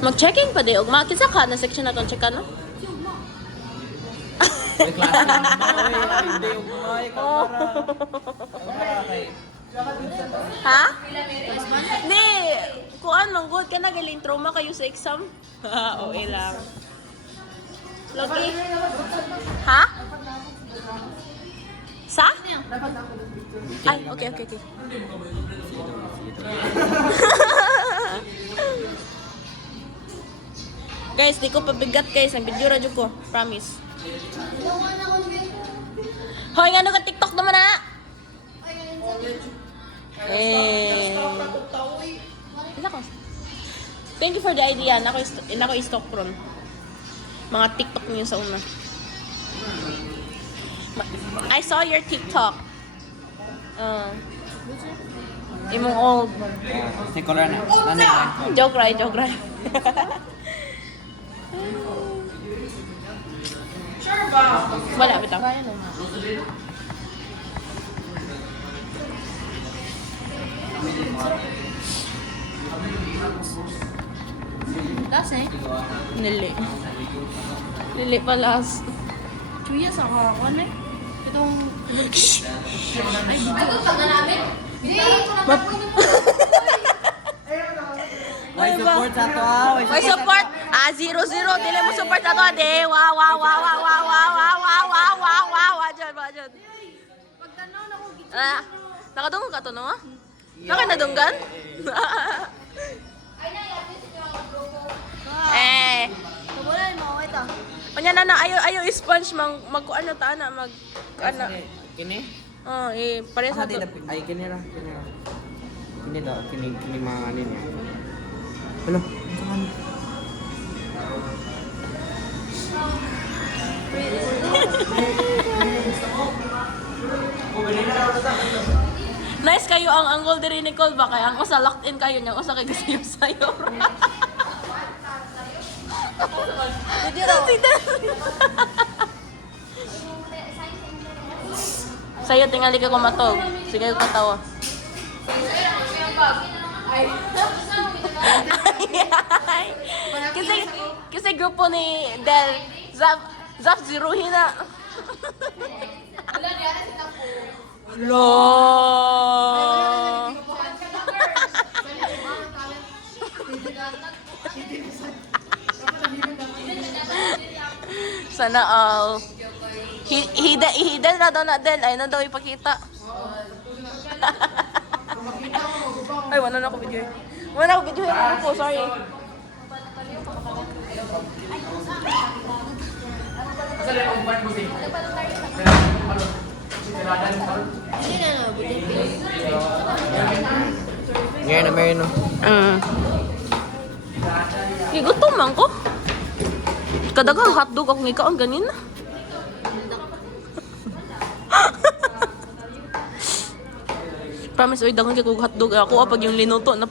Mag-check-in pa di. Ugma, kisa ka na section na itong check-in, no? May klase lang ba? Hindi, umay, kamara. Kamara kay... Ha? Hindi. Kuan, manggod ka na galing trauma kayo sa exam. Okay lang. Logi? Ha? Sa? Ay, okay. Guys, di ko pabigat guys. Ang video radyo ko. Promise. Hoy, nga ka TikTok naman na. Thank you for the idea. Nako i-stock ron. Mga TikTok niyo sa una. I saw your TikTok. Imong old. Si Corona. Nanay. Joke right. Sure ba? Wala bitaw. Last Lili palas. Chuya sa kakakuan eh. Itong... Ay, dito. namin? May support sa to ah. May support. 0-0. Dili mo support na to. De. Wow. Dyan. Pagtanaw na ko, gito. Nakadunggan ka to, no? Nakanadunggan? Wala mo, ito. Kanya na ayaw sponge magkuano ta na mag ano. Kini? Oh, pares sa to. Ay, kini ra. Kini daw, kini mga ano niya. Ano? Nice kayo ang angle diri ni Cole ba kay ang usa locked in kayo niya usa kay gasayo sayo. Didi raw. Sayo tingali ka kumatog. Sige ko tawa. Kasi grupo ni Del Zap Zero hina. Lo. Sana all. Hidden na daw na Del. Ay na daw ipakita. Ay, wala na ako video. Wala na ako video. Ano po, sorry. Ngayon na meron. Gutom man ko. Kadagang hotdog ako ngikaon ganin na. Promise, oy, dagang kay hotdog. Ako pag yung linuto na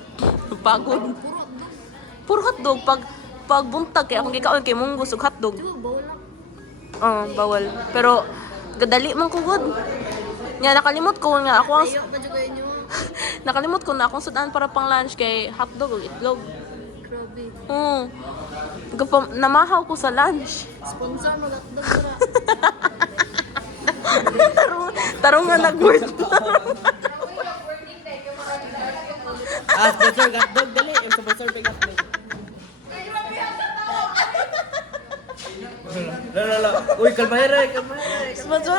pagod. Puro hotdog. Pag buntag kay akong gikaon kay mong gusto hotdog. Bawal. Pero gadali man ko good. Nya nakalimot ko nga ako ang nakalimot ko na akong sudan para pang lunch kay hotdog ug itlog. Grabe. Namahaw ko sa lunch. Sponsor mo hotdog ra. Tarong nga nag-word. Sponsor hotdog dali. Yung sponsor big hotdog. Lala. Uy, kalmahera. Sponsor.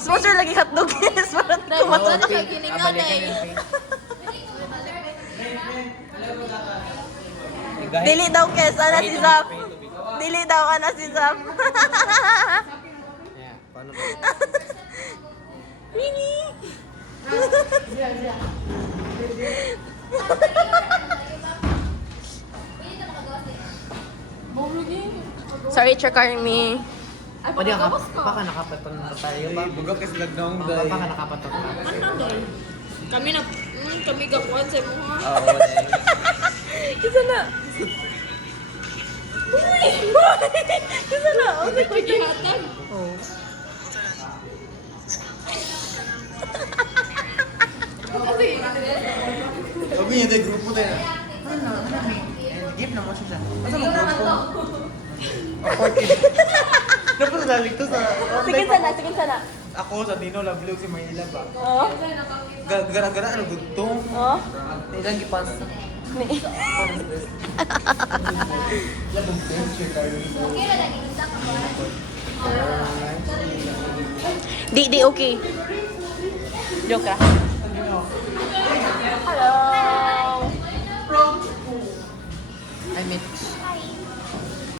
Sponsor lagi hotdog. Sponsor Sponsor na kay giningan eh. Dili daw kesa na si Zap. Dili daw ana si Zap. Paano ba? Really? Sorry, checking me. Pwede ka baka nakapatong na tayo ba? Bugak kasi nagdaong dahil. Baka nakapatong na. Kami gakuan sa mga. Oo, dahil. Kisa na. Kasi na, okay ko yun. Oh. Sabi niya tayo grupo tayo na. Ano? Give na mo siya. Asa mo grupo? Dapat nalig to sa... Sige sana. Ako sa Dino Love Vlog si Maynila ba? Oh. Gara-gara ano gudtong. Oh. Ilang gipas. Ni. Labong picture tayo. Okay na lagi kita ka ba? Di okay. Joke ka. Hello. I met